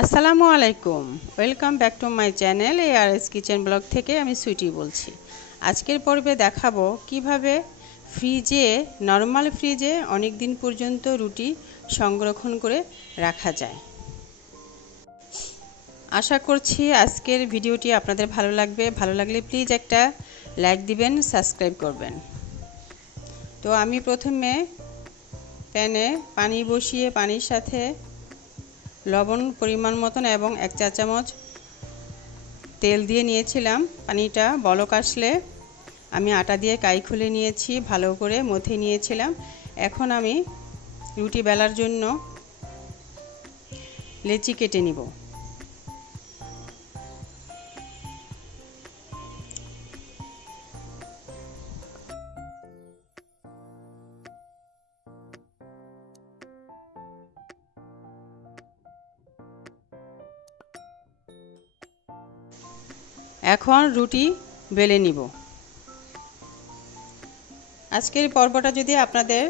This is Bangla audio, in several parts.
আসসালামু আলাইকুম, welcome back to my channel ARS kitchen blog থেকে আমি সুইটি বলছি। আজকের পর্বে দেখাবো কিভাবে নরমাল ফ্রিজে অনেক দিন পর্যন্ত রুটি সংরক্ষণ করে রাখা যায়। আশা করছি আজকের ভিডিওটি আপনাদের ভালো লাগবে। ভালো লাগলে প্লিজ একটা লাইক দিবেন, সাবস্ক্রাইব করবেন। তো আমি প্রথমে প্যানে পানি বসিয়ে পানির সাথে লবণ পরিমাণ মতন এবং 1 চা চামচ তেল দিয়ে নিয়েছিলাম। পানিটা বলক আসলে আমি আটা দিয়ে কাই খুলে নিয়েছি, ভালো করে মথে নিয়েছিলাম। এখন আমি রুটি বেলার জন্য লেচি কেটে নিব। এখন রুটি বেলে নিব। আজকের পর্বটা যদি আপনাদের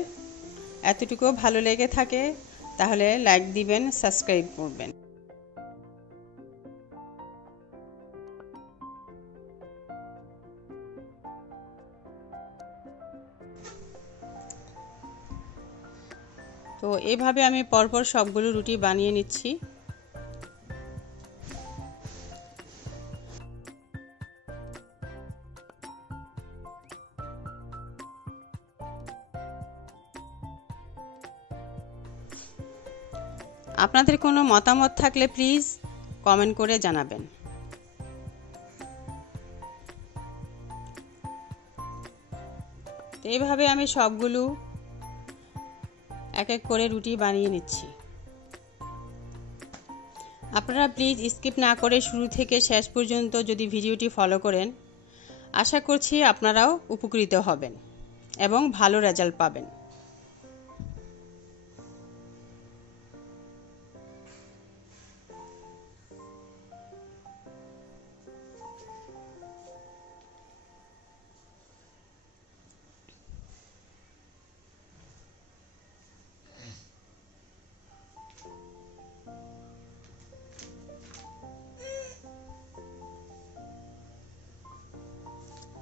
এতটুকু ভালো লেগে থাকে তাহলে লাইক দিবেন, সাবস্ক্রাইব করবেন। তো এভাবে আমি পরপর সবগুলো রুটি বানিয়ে নিচ্ছি। আপনাদের কোনো মতামত থাকলে প্লিজ কমেন্ট করে জানাবেন। তো এইভাবে আমি সবগুলো এক এক করে রুটি বানিয়ে নিচ্ছি। আপনারা প্লিজ স্কিপ না করে শুরু থেকে শেষ পর্যন্ত যদি ভিডিওটি ফলো করেন, আশা করছি আপনারাও উপকৃত হবেন এবং ভালো রেজাল্ট পাবেন।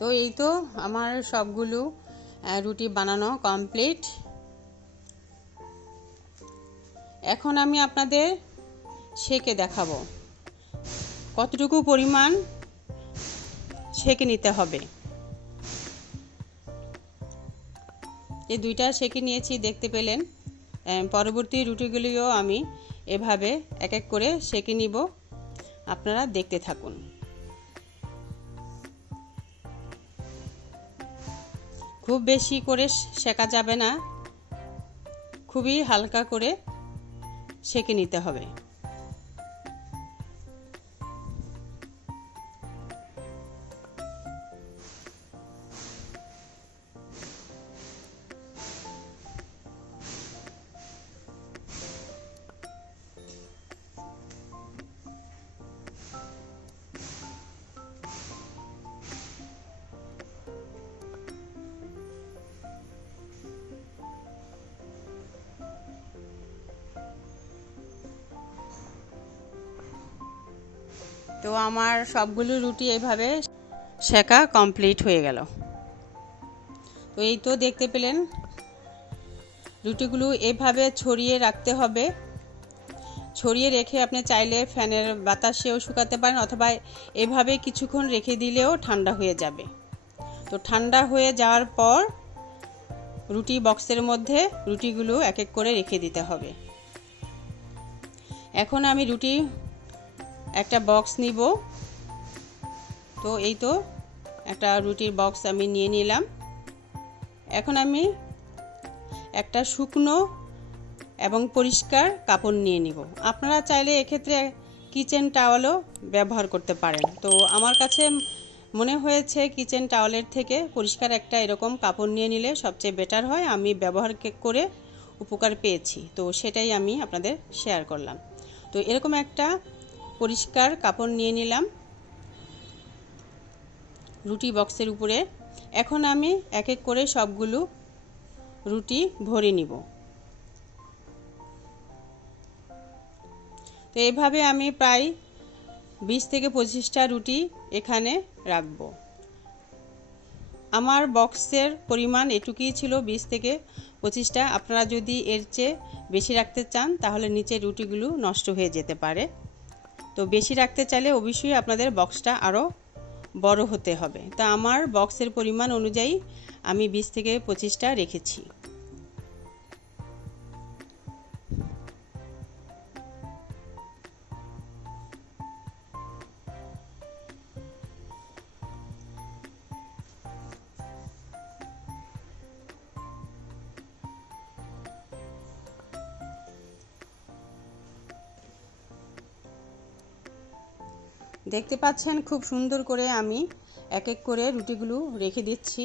তো এই তো আমার সবগুলো রুটি বানানো কমপ্লিট। এখন আমি আপনাদের সেকে দেখাবো কতটুকু পরিমাণ সেকে নিতে হবে। এই দুইটা সেকে নিয়েছি, দেখতে পেলেন। পরবর্তী রুটিগুলিও আমি এভাবে এক এক করে সেকে নিব, আপনারা দেখতে থাকুন। খুব বেশি করে সেকা যাবে না, খুবই হালকা করে সেকে নিতে হবে। তো আমার সবগুলো রুটি এইভাবে সেকা কমপ্লিট হয়ে গেল। তো এই তো দেখতে পেলেন, রুটিগুলো এভাবে ছড়িয়ে রাখতে হবে। ছড়িয়ে রেখে আপনি চাইলে ফ্যানের বাতাসেও শুকাতে পারেন, অথবা এভাবে কিছুক্ষণ রেখে দিলেও ঠান্ডা হয়ে যাবে। তো ঠান্ডা হয়ে যাওয়ার পর রুটি বক্সের মধ্যে রুটিগুলো এক এক করে রেখে দিতে হবে। এখন আমি রুটি একটা বক্স নিব। তো এই তো একটা রুটির বক্স আমি নিয়ে নিলাম। এখন আমি একটা শুকনো এবং পরিষ্কার কাপড় নিয়ে নিব। আপনারা চাইলে এক্ষেত্রে কিচেন টাওয়ালও ব্যবহার করতে পারেন। তো আমার কাছে মনে হয়েছে কিচেন টাওয়ালের থেকে পরিষ্কার একটা এরকম কাপড় নিয়ে নিলে সবচেয়ে বেটার হয়। আমি ব্যবহার করে উপকার পেয়েছি, তো সেটাই আমি আপনাদের শেয়ার করলাম। তো এরকম একটা পরিষ্কার কাপড় নিয়ে নিলাম রুটি বক্সের উপরে। এখন আমি এক এক করে সবগুলো রুটি ভরে নিব। তো এইভাবে আমি প্রায় 20 থেকে 25টা রুটি এখানে রাখব। আমার বক্সের পরিমাণ এটুকুই ছিল, 20 থেকে 25টা। আপনারা যদি এর চেয়ে বেশি রাখতে চান তাহলে নিচে রুটিগুলো নষ্ট হয়ে যেতে পারে। তো বেশি রাখতে চাইলে অবশ্যই আপনাদের বক্সটা আরও বড় হতে হবে। তো আমার বক্সের পরিমাণ অনুযায়ী আমি 20 থেকে 25টা রেখেছি। দেখতে পাচ্ছেন খুব সুন্দর করে আমি এক এক করে রুটিগুলো রেখে দিচ্ছি।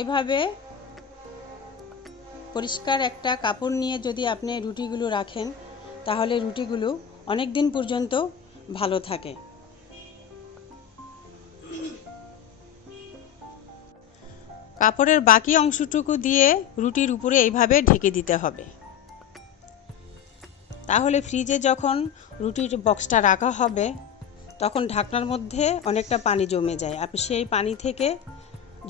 এভাবে পরিষ্কার একটা কাপড় নিয়ে যদি আপনি রুটিগুলো রাখেন তাহলে রুটিগুলো অনেক দিন পর্যন্ত ভালো থাকে। কাপড়ের বাকি অংশটুকু দিয়ে রুটির উপরে এইভাবে ঢেকে দিতে হবে। তাহলে ফ্রিজে যখন রুটির বক্সটা রাখা হবে তখন ঢাকনার মধ্যে অনেকটা পানি জমে যায়। আপনি সেই পানি থেকে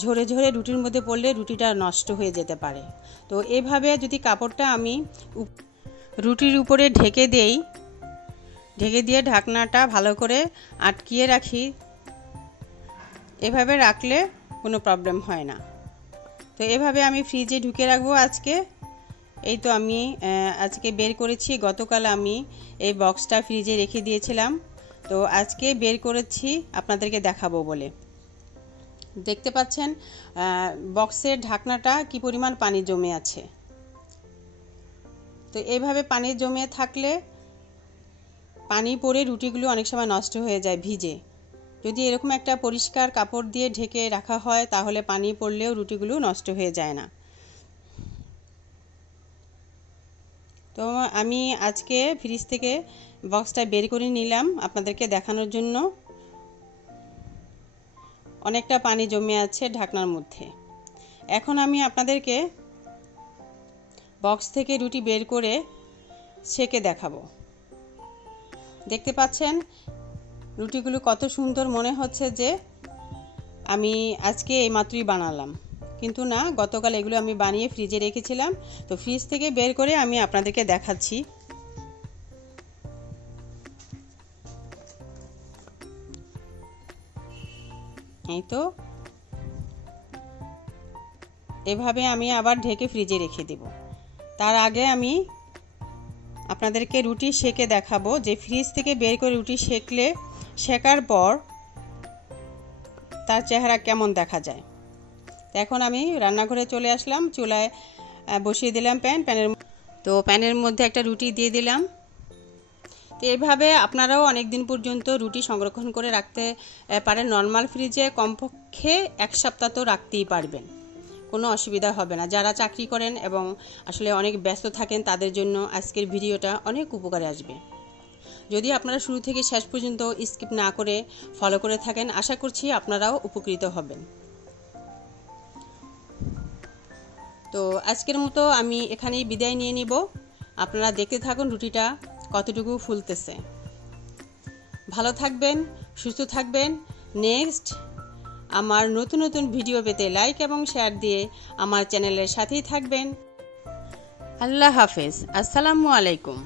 ঝরে ঝরে রুটির মধ্যে পড়লে রুটিটা নষ্ট হয়ে যেতে পারে। তো এভাবে যদি কাপড়টা আমি রুটির উপরে ঢেকে দেই, ঢেকে দিয়ে ঢাকনাটা ভালো করে আটকিয়ে রাখি, এভাবে রাখলে কোনো প্রবলেম হয় না। তো এভাবে আমি ফ্রিজে ঢুকে রাখবো আজকে। এই তো আমি আজকে বের করেছি, গতকাল আমি এই বক্সটা ফ্রিজে রেখে দিয়েছিলাম, তো আজকে বের করেছি আপনাদেরকে দেখাবো বলে। দেখতে পাচ্ছেন বক্সের ঢাকনাটা কি পরিমাণ পানি জমে আছে। তো এইভাবে পানি জমে থাকলে পানি পড়ে রুটিগুলো অনেক সময় নষ্ট হয়ে যায় ভিজে। যদি এরকম একটা পরিষ্কার কাপড় দিয়ে ঢেকে রাখা হয় তাহলে পানি পড়লেও রুটিগুলো নষ্ট হয়ে যায় না। তো আমি আজকে ফ্রিজ থেকে বক্সটা বের করে নিলাম আপনাদেরকে দেখানোর জন্য। অনেকটা পানি জমে আছে ঢাকনার মধ্যে। এখন আমি আপনাদেরকে বক্স থেকে রুটি বের করে সেকে দেখাবো। দেখতে পাচ্ছেন রুটিগুলো কত সুন্দর, মনে হচ্ছে যে আমি আজকে এইমাত্রই বানালাম, কিন্তু না, গতকাল এগুলো আমি বানিয়ে ফ্রিজে রেখেছিলাম। তো ফ্রিজ থেকে বের করে আমি আপনাদেরকে দেখাচ্ছি। এই তো এভাবে আমি আবার ঢেকে ফ্রিজে রেখে দেব। তার আগে আমি আপনাদেরকে রুটি সেকে দেখাবো যে ফ্রিজ থেকে বের করে রুটি সেকার পর তার চেহারা কেমন দেখা যায়। এখন আমি রান্নাঘরে চলে আসলাম, চুলায় বসিয়ে দিলাম প্যানের মধ্যে একটা রুটি দিয়ে দিলাম। তো এইভাবে আপনারাও অনেক দিন পর্যন্ত রুটি সংরক্ষণ করে রাখতে পারেন। নর্মাল ফ্রিজে কমপক্ষে 1 সপ্তাহ তো রাখতেই পারবেন, কোনো অসুবিধা হবে না। যারা চাকরি করেন এবং আসলে অনেক ব্যস্ত থাকেন তাদের জন্য আজকের ভিডিওটা অনেক উপকারে আসবে। যদি আপনারা শুরু থেকে শেষ পর্যন্ত স্কিপ না করে ফলো করে থাকেন, আশা করছি আপনারাও উপকৃত হবেন। তো আজকের মতো আমি এখানেই বিদায় নিয়ে নিব। আপনারা দেখতে থাকুন রুটিটা কতটুকু ফুলতেছে। ভালো থাকবেন, সুস্থ থাকবেন। নেক্সট আমার নতুন নতুন ভিডিও পেতে লাইক এবং শেয়ার দিয়ে আমার চ্যানেলের সাথেই থাকবেন। আল্লাহ হাফেজ। আসসালামু আলাইকুম।